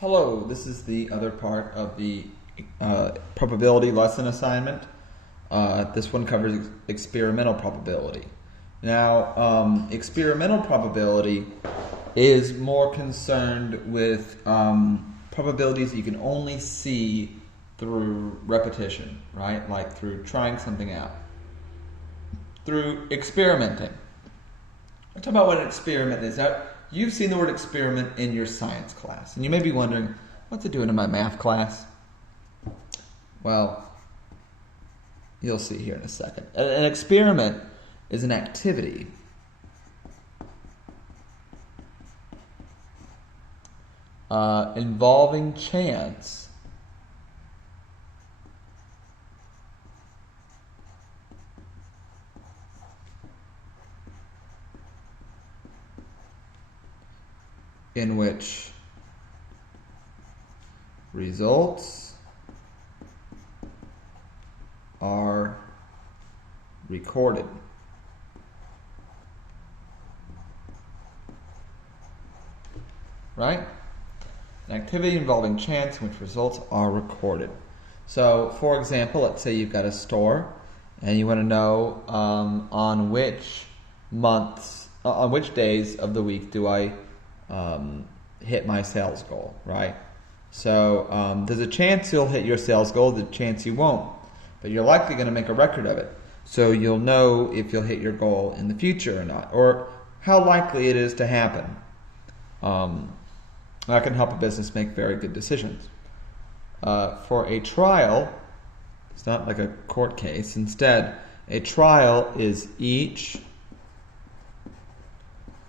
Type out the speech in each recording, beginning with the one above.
Hello, this is the other part of the probability lesson assignment. This one covers experimental probability. Now, experimental probability is more concerned with probabilities that you can only see through repetition, right? Like through trying something out, through experimenting. I'm talking about what an experiment is. Now, you've seen the word experiment in your science class, and you may be wondering, what's it doing in my math class? Well, you'll see here in a second. An experiment is an activity involving chance in which results are recorded. Right? An activity involving chance in which results are recorded. So, for example, let's say you've got a store and you want to know on which days of the week do I hit my sales goal, right? So there's a chance you'll hit your sales goal, there's a chance you won't, but you're likely going to make a record of it. So you'll know if you'll hit your goal in the future or not, or how likely it is to happen. That can help a business make very good decisions. For a trial, it's not like a court case. Instead, a trial is each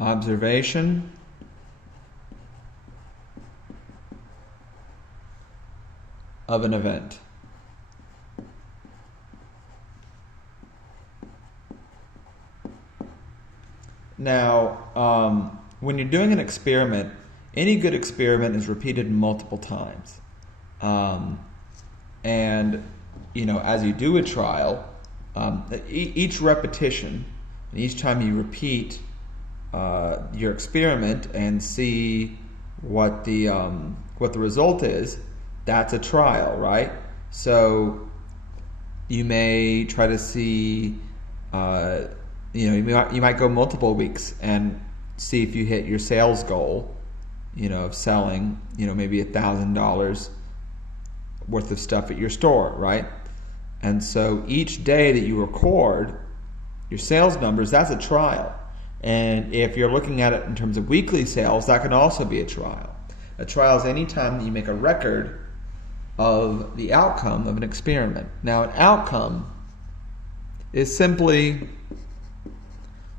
observation of an event. Now, when you're doing an experiment, any good experiment is repeated multiple times. And, as you do a trial, each repetition, and each time you repeat your experiment and see what the result is, that's a trial, right? So you may try to see, you might go multiple weeks and see if you hit your sales goal, of selling, maybe $1,000 worth of stuff at your store, right? And so each day that you record your sales numbers, that's a trial. And if you're looking at it in terms of weekly sales, that can also be a trial. A trial is any time that you make a record of the outcome of an experiment. Now, an outcome is simply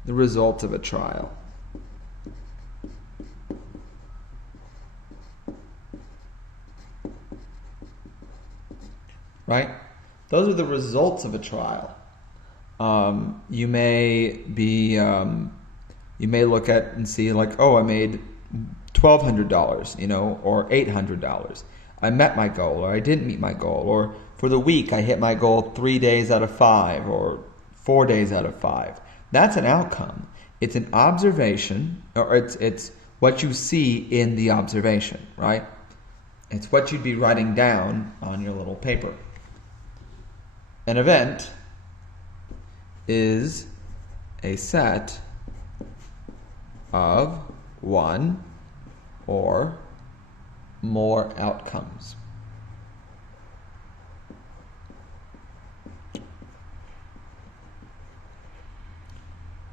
the result of a trial. Right? Those are the results of a trial. You may look at and see like, oh, I made $1,200, or $800. I met my goal, or I didn't meet my goal, or for the week I hit my goal 3 days out of 5, or 4 days out of 5. That's an outcome. It's an observation, or it's what you see in the observation, right? It's what you'd be writing down on your little paper. An event is a set of one or more outcomes.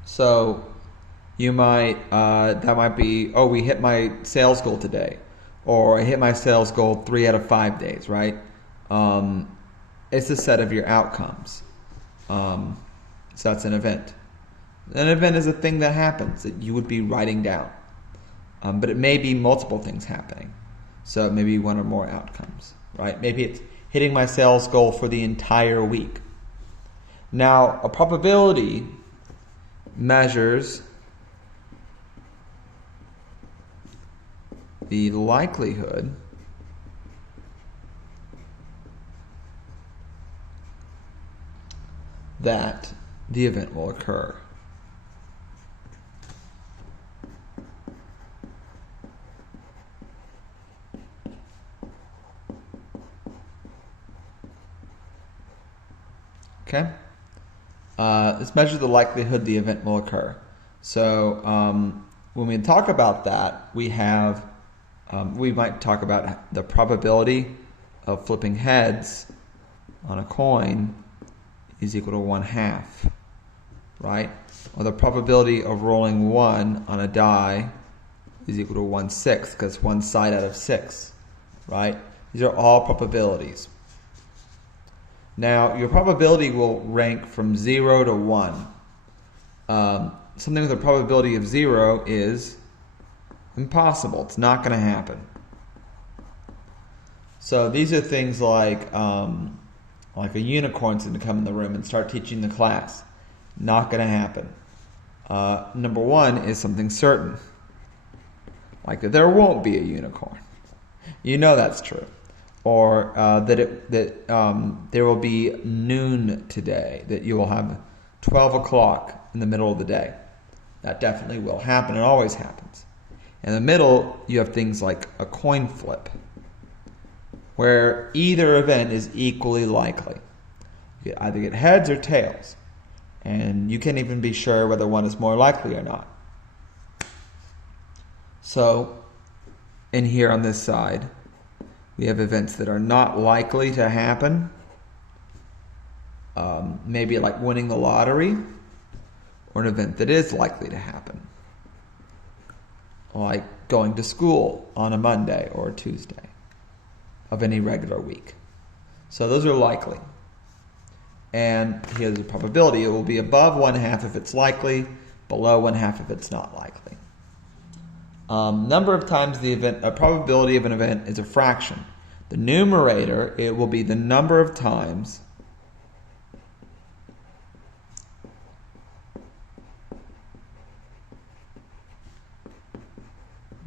So you might, that might be, oh, we hit my sales goal today, or I hit my sales goal 3 out of 5 days, right? It's a set of your outcomes. So that's an event. An event is a thing that happens that you would be writing down. But it may be multiple things happening. So it may be one or more outcomes, right? Maybe it's hitting my sales goal for the entire week. Now, a probability measures the likelihood that the event will occur. Okay? Let's measure the likelihood the event will occur. So when we talk about that, we might talk about the probability of flipping heads on a coin is equal to 1/2, right? Or the probability of rolling 1 on a die is equal to 1/6, because 1 side out of 6, right? These are all probabilities. Now, your probability will rank from 0 to 1. Something with a probability of 0 is impossible. It's not going to happen. So these are things like a unicorn's going to come in the room and start teaching the class. Not going to happen. Number 1 is something certain. Like that there won't be a unicorn. You know that's true. Or that there will be noon today, that you will have 12 o'clock in the middle of the day. That definitely will happen. It always happens. In the middle, you have things like a coin flip, where either event is equally likely. You either get heads or tails, and you can't even be sure whether one is more likely or not. So, in here on this side, we have events that are not likely to happen. Maybe like winning the lottery, or an event that is likely to happen. Like going to school on a Monday or a Tuesday of any regular week. So those are likely. And here's the probability. It will be above 1/2 if it's likely, below 1/2 if it's not likely. Number of times a probability of an event is a fraction. The numerator, it will be the number of times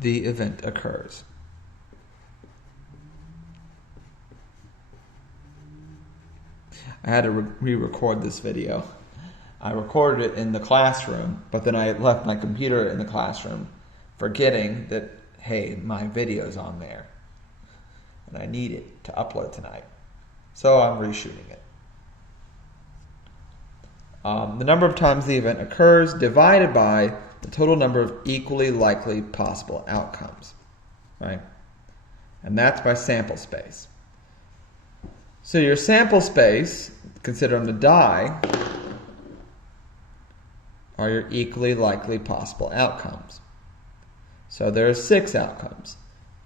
the event occurs. I had to re-record this video. I recorded it in the classroom, but then I left my computer in the classroom, forgetting that, hey, my video's on there, and I need it to upload tonight. So I'm reshooting it. The number of times the event occurs divided by the total number of equally likely possible outcomes, right? And that's by sample space. So your sample space, considered on the die, are your equally likely possible outcomes. So there are 6 outcomes,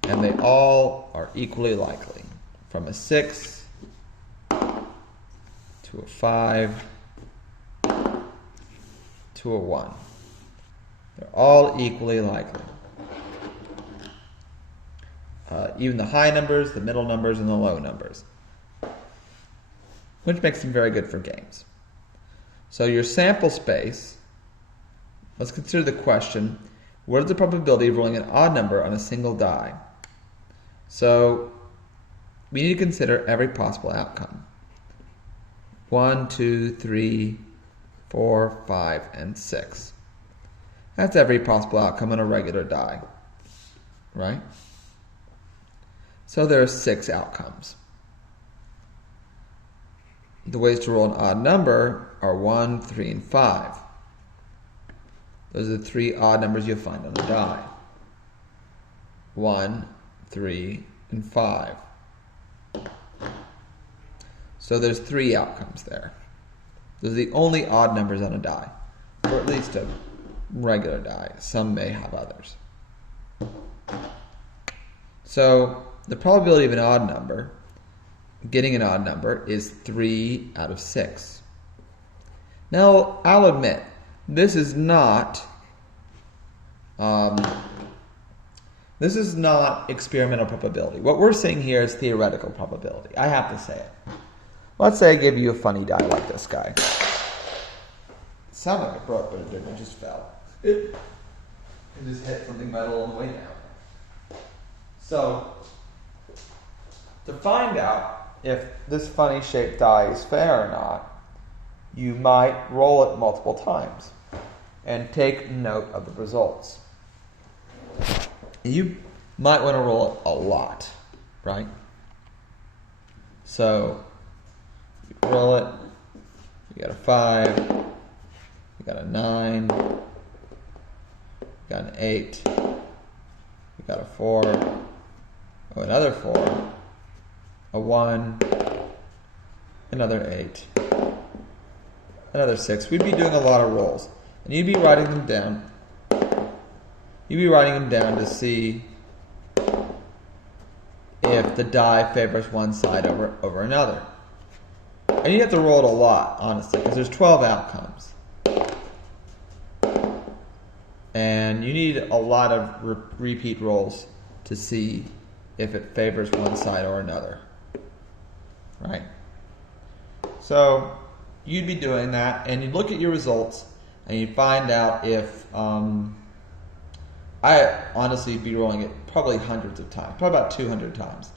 and they all are equally likely, from a 6 to a 5 to a 1. They're all equally likely. Even the high numbers, the middle numbers, and the low numbers, which makes them very good for games. So your sample space, let's consider the question, what is the probability of rolling an odd number on a single die? So we need to consider every possible outcome. 1, 2, 3, 4, 5, and 6. That's every possible outcome on a regular die, right? So there are 6 outcomes. The ways to roll an odd number are 1, 3, and 5. Those are the 3 odd numbers you'll find on a die. 1, 3, and 5. So there's 3 outcomes there. Those are the only odd numbers on a die, or at least a regular die. Some may have others. So the probability of an odd number, getting an odd number, is 3 out of 6. Now, I'll admit, this is not experimental probability. What we're seeing here is theoretical probability. I have to say it. Let's say I give you a funny die like this guy. It sounded like it broke, but it didn't. It just fell. It just hit something metal on the way down. So, to find out if this funny shaped die is fair or not, you might roll it multiple times and take note of the results. You might want to roll it a lot, right? So, you roll it We got a 5, we got a 9, we got an 8, we got a 4, oh, another 4, a 1, another 8, another 6. We'd be doing a lot of rolls. And you'd be writing them down. You'd be writing them down to see if the die favors one side over another. And you have to roll it a lot, honestly, because there's 12 outcomes. And you need a lot of repeat rolls to see if it favors one side or another. Right? So you'd be doing that, and you'd look at your results, and you'd find out if, I honestly would be rolling it probably hundreds of times, probably about 200 times,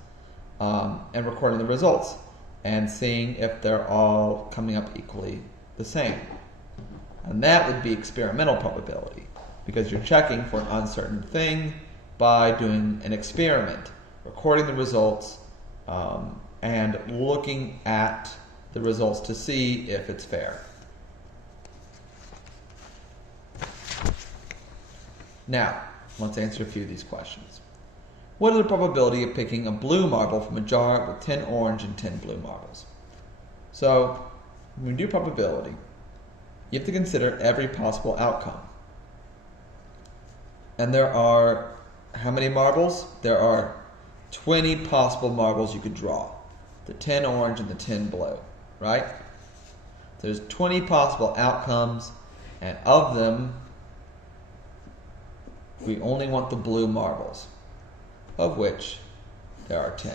and recording the results, and seeing if they're all coming up equally the same. And that would be experimental probability, because you're checking for an uncertain thing by doing an experiment, recording the results, and looking at the results to see if it's fair. Now, let's answer a few of these questions. What is the probability of picking a blue marble from a jar with 10 orange and 10 blue marbles? So, when we do probability, you have to consider every possible outcome. And there are, how many marbles? There are 20 possible marbles you could draw. The 10 orange and the 10 blue, right? There's 20 possible outcomes, and of them, we only want the blue marbles, of which there are 10.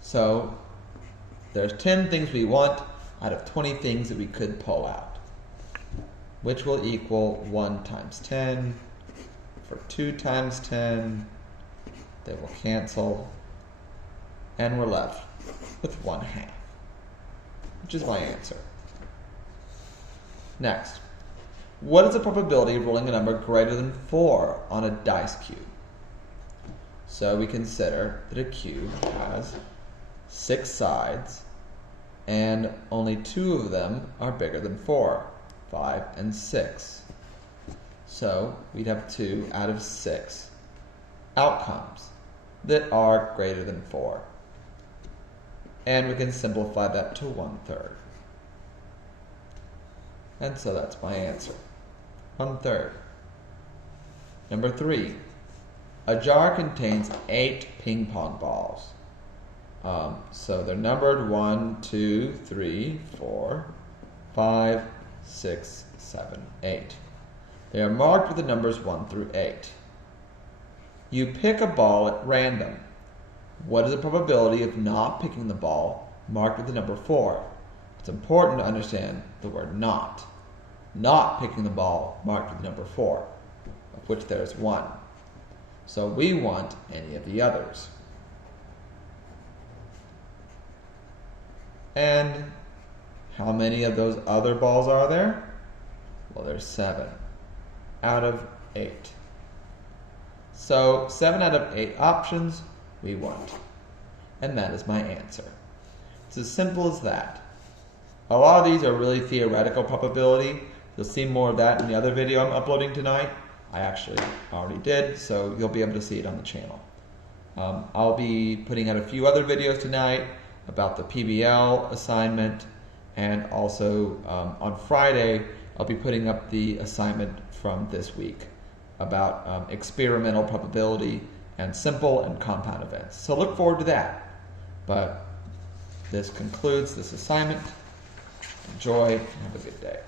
So there's 10 things we want out of 20 things that we could pull out, which will equal 1 times 10, for 2 times 10, they will cancel, and we're left with 1/2, which is my answer. Next. What is the probability of rolling a number greater than 4 on a dice cube? So we consider that a cube has 6 sides, and only 2 of them are bigger than 4, 5 and 6. So we'd have 2 out of 6 outcomes that are greater than 4. And we can simplify that to 1/3. And so that's my answer. 1/3. Number 3. A jar contains 8 ping pong balls. So they're numbered 1, 2, 3, 4, 5, 6, 7, 8. They are marked with the numbers 1 through 8. You pick a ball at random. What is the probability of not picking the ball marked with the number 4? It's important to understand the word not. Not picking the ball marked with the number 4, of which there is 1. So we want any of the others. And how many of those other balls are there? Well, there's 7 out of 8. So 7 out of 8 options we want. And that is my answer. It's as simple as that. A lot of these are really theoretical probability. You'll see more of that in the other video I'm uploading tonight. I actually already did, so you'll be able to see it on the channel. I'll be putting out a few other videos tonight about the PBL assignment, and also on Friday I'll be putting up the assignment from this week about experimental probability and simple and compound events. So look forward to that. But this concludes this assignment. Enjoy and have a good day.